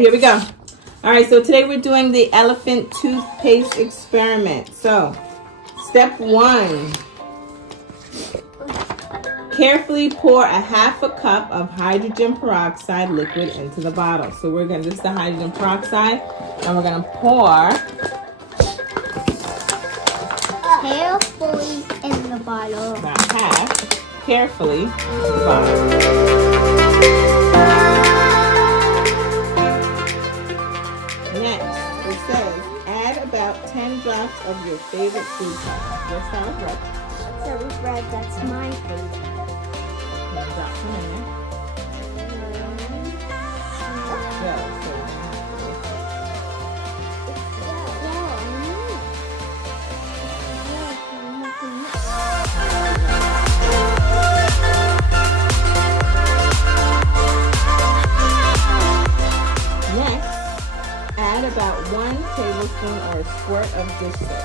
Here we go. All right, so today we're doing the elephant toothpaste experiment. So, step 1. Carefully pour a half a cup of hydrogen peroxide liquid into the bottle. So this is the hydrogen peroxide, and we're gonna pour carefully in the bottle. About half, carefully into the bottle. Next, it says add about 10 drops of your favorite food color. Let's start with red. Let's start with red. That's my favorite. Drop some in there. Next, add about 1 tablespoon or a squirt of dish soap.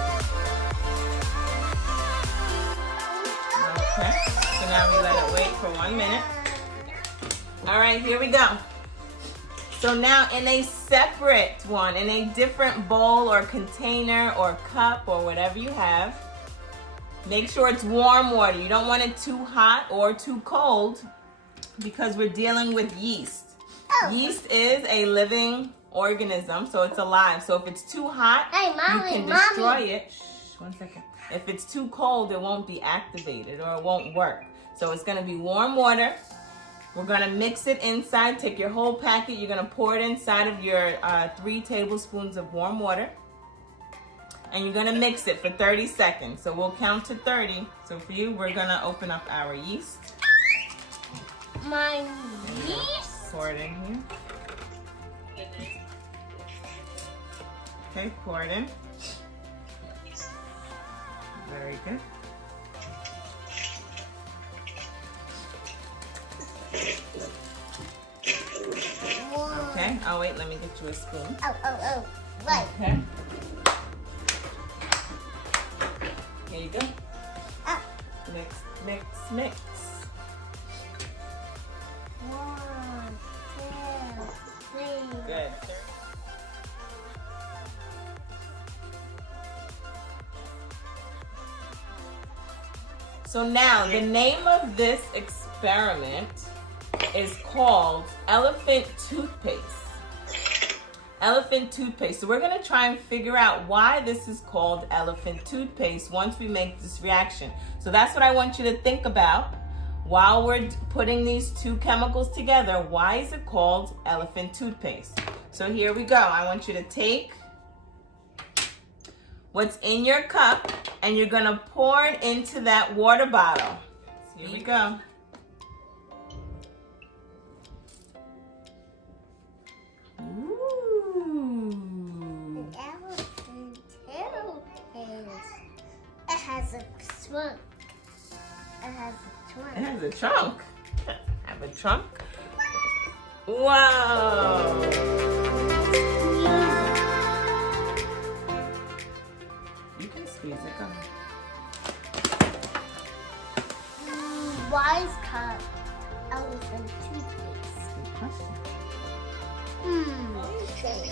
Okay, so now we let it wait for 1 minute. All right, here we go. So now in a separate one, in a different bowl or container or cup or whatever you have, make sure it's warm water. You don't want it too hot or too cold because we're dealing with yeast. Yeast is a living organism, so it's alive. So if it's too hot, you can destroy it. Shh, 1 second. If it's too cold, it won't be activated or it won't work. So it's gonna be warm water. We're gonna mix it inside. Take your whole packet. You're gonna pour it inside of your 3 tablespoons of warm water. And you're gonna mix it for 30 seconds. So we'll count to 30. So for you, we're gonna open up our yeast. My yeast? Pour it in here. Okay, pour it in. Very good. Okay, oh wait, let me get you a spoon. Oh, right. Okay. Here you go. Oh. Mix, mix, mix. 1, 2, 3. Good. So now, the name of this experiment is called elephant toothpaste. Elephant toothpaste. So we're gonna try and figure out why this is called elephant toothpaste once we make this reaction. So that's what I want you to think about while we're putting these 2 chemicals together. Why is it called elephant toothpaste? So here we go. I want you to take what's in your cup and you're gonna pour it into that water bottle. So here we go. Ooh. Elephant toothpaste. It has a trunk. It has a trunk. It has a trunk. Have a trunk? Wow. You can squeeze it, go. Why is called elephant toothpaste? Good question.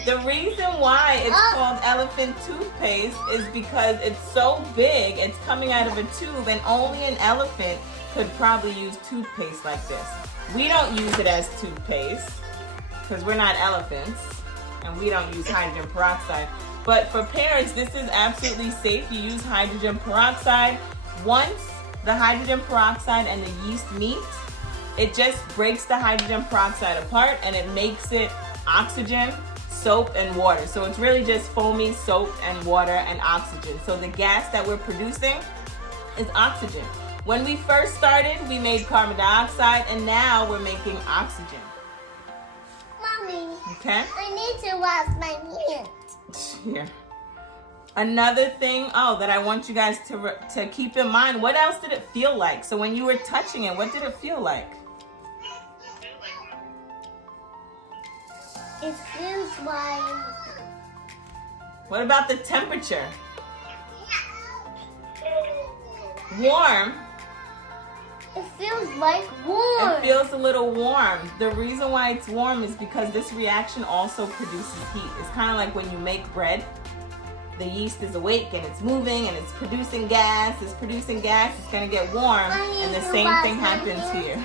The reason why it's called elephant toothpaste is because it's so big, it's coming out of a tube, and only an elephant could probably use toothpaste like this. We don't use it as toothpaste because we're not elephants and we don't use hydrogen peroxide. But for parents, this is absolutely safe. You use hydrogen peroxide. Once the hydrogen peroxide and the yeast meet, it just breaks the hydrogen peroxide apart and it makes it oxygen, soap, and water. So it's really just foamy soap and water and oxygen. So the gas that we're producing is oxygen. When we first started, we made carbon dioxide, and now we're making oxygen. Mommy, okay? I need to wash my hands. Here. Another thing, that I want you guys to keep in mind, what else did it feel like? So when you were touching it, what did it feel like? It feels like... What about the temperature? Warm. It feels like warm. It feels a little warm. The reason why it's warm is because this reaction also produces heat. It's kind of like when you make bread. The yeast is awake and it's moving and it's producing gas. It's going to get warm, and the same thing happens here.